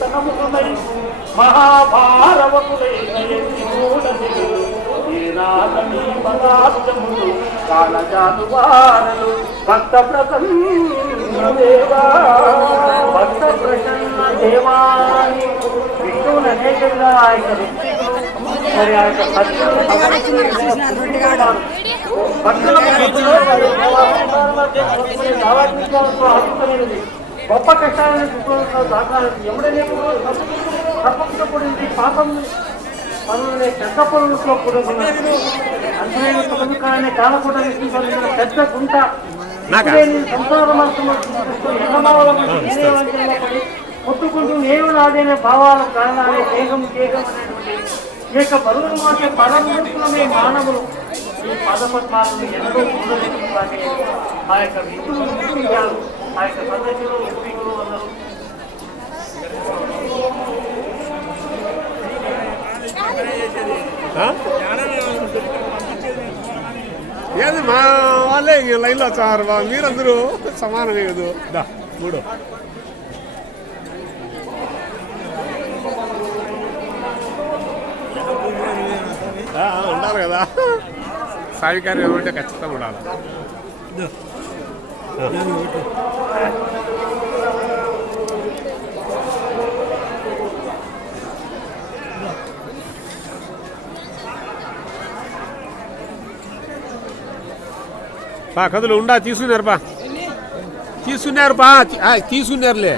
తనమునై కాలజాను వారలు భక్త ప్రసన్న దేవా భక్త ప్రసన్న దేవాని విష్ణువుని అనేకంగా ఆయన వ్యక్తికులు మరి ఆ యొక్క భక్తులు భక్తుల గొప్ప కష్టాలను దాఖలాలు ఎవడనే కూడింది పాపం పనులనే చెడ్డ పనులతో కాలకూడ పెద్ద గుంట ముట్టుకుంటూ నేను నాదైన భావాలు కారణాలే వేగం వేగం అనేటువంటి యొక్క బరువును మాకే పదమూర్తులమే మానవులు. ఈ పదపద్మాలను ఎంతో కూడలేని ఆ యొక్క విధించారు ఆ? యొక్క పద్ధతిలో ఎంపికలు అన్నారు ఏది మా వాళ్ళే ఇంక లైన్లో వచ్చారు బా మీరందరూ సమానమే కదా. దా మూడు. ఉండాలి కదా. సాయి కార్యం అంటే ఖచ్చితంగా ఉండాలి. పా కదులు ఉండా తీసుకున్నారు పా. తీసుకున్నారు పా తీసుకున్నారులే.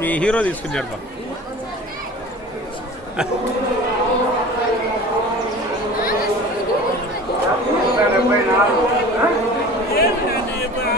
మీ హీరో తీసుకున్నారు పా చెల్లి మీద పట్టుకున్నాను నువ్వు ఏదో మా వాళ్ళు కూడా వెళ్ళొచ్చారు, అందరితో పట్టినాయి. ఆడికి పోయి నన్ను విలువైన పంపించాడు కదా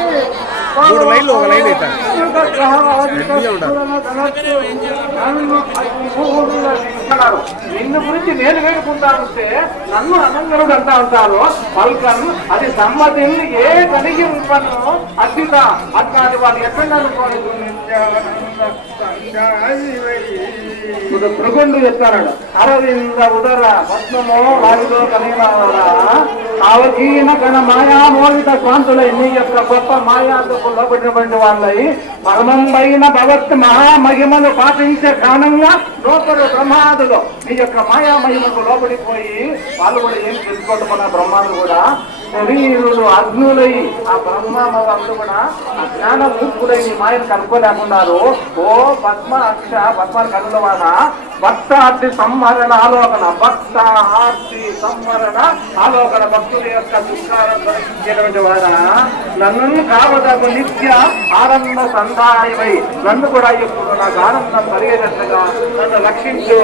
మూడు లైన్లు ఒక లైన్ అవుతాయి నిన్ను గురించి నేను వేడుకుంటానంటే నన్ను అనంగరుడు అంటా ఉంటారు పల్కను అది సమ్మతిని ఏ కలిగి ఉంటాను అద్భుత అట్లాంటి వాళ్ళు ఎక్కడ త్రిగుండు చెప్తాడు అరవింద ఉదర పద్మము వారితో కలిగిన అవకీన కన మాయా మోహిత స్వాంతులై నీ యొక్క గొప్ప మాయాకు లోపడినటువంటి వాళ్ళై పరమంబైన భగవత్ మహామహిమను పాటించే కారణంగా లోపల బ్రహ్మాదులు నీ యొక్క మాయా మహిమకు లోపడిపోయి వాళ్ళు కూడా ఏం తెలుసుకోవడం బ్రహ్మాదులు కూడా శరీరులు అగ్నులై ఆ బ్రహ్మ అందరూ కూడా ఆ జ్ఞాన మూర్ఖులై నీ మాయను కనుక్కోలేకున్నారు. ఓ పద్మ అక్ష పద్మ కనుల వాన భక్త అర్థి సంహరణ ఆలోకన భక్త ఆర్తి సంహరణ ఆలోకన భక్తుల యొక్క దుఃఖాలను తొలగించేటువంటి వాడ నన్ను కావదకు నిత్య ఆనంద సంధాయమై నన్ను కూడా ఇప్పుడు నాకు ఆనందం కలిగేటట్లుగా నన్ను రక్షించు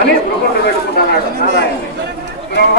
అని భృగుండు పెట్టుకుంటున్నాడు నారాయణ బ్రహ్మ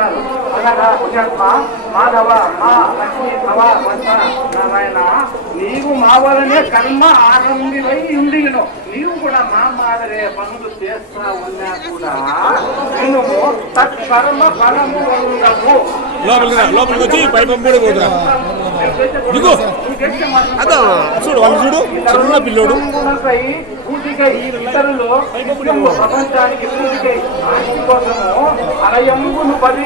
చేస్తారు అనగా పుణ్యాత్మ మాధవ మా లక్ష్మి భవ వంశ నారాయణ నీవు మా వలనే కర్మ ఆరంభివై ఉండిను నీవు కూడా మా మాదిరే పనులు చేస్తా ఉన్నా కూడా నువ్వు తత్కర్మ ఫలము ఉండవు లోపలికి రా, లోపలికి వచ్చి పైపు కూడా పోతురా దిగు అదా చూడు వాళ్ళు చూడు చిన్న పిల్లోడు. ప్రపంచానికి అరయంగును పది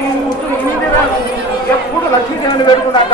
ఎప్పుడు లక్ష్మీదేవిని పెట్టుకున్నాక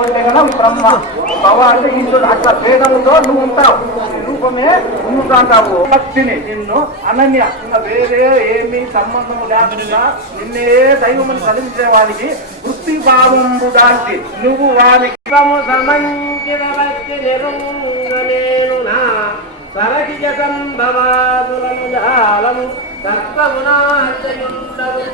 పోతే కదా బ్రహ్మ. పవ అంటే ఇంద్రుడు అట్లా భేదముతో నువ్వు ఉంటావు. రూపమే నువ్వు ఉంటావు భక్తిని నిన్ను అనన్య. వేరే ఏమి సంబంధము లేకుండా నిన్నే దైవమును కలిగించే వారికి వృత్తి భావంబు దాల్చి నువ్వు వారికి సరకి సంభవాదులను జాలము తత్వమునాశయుండవు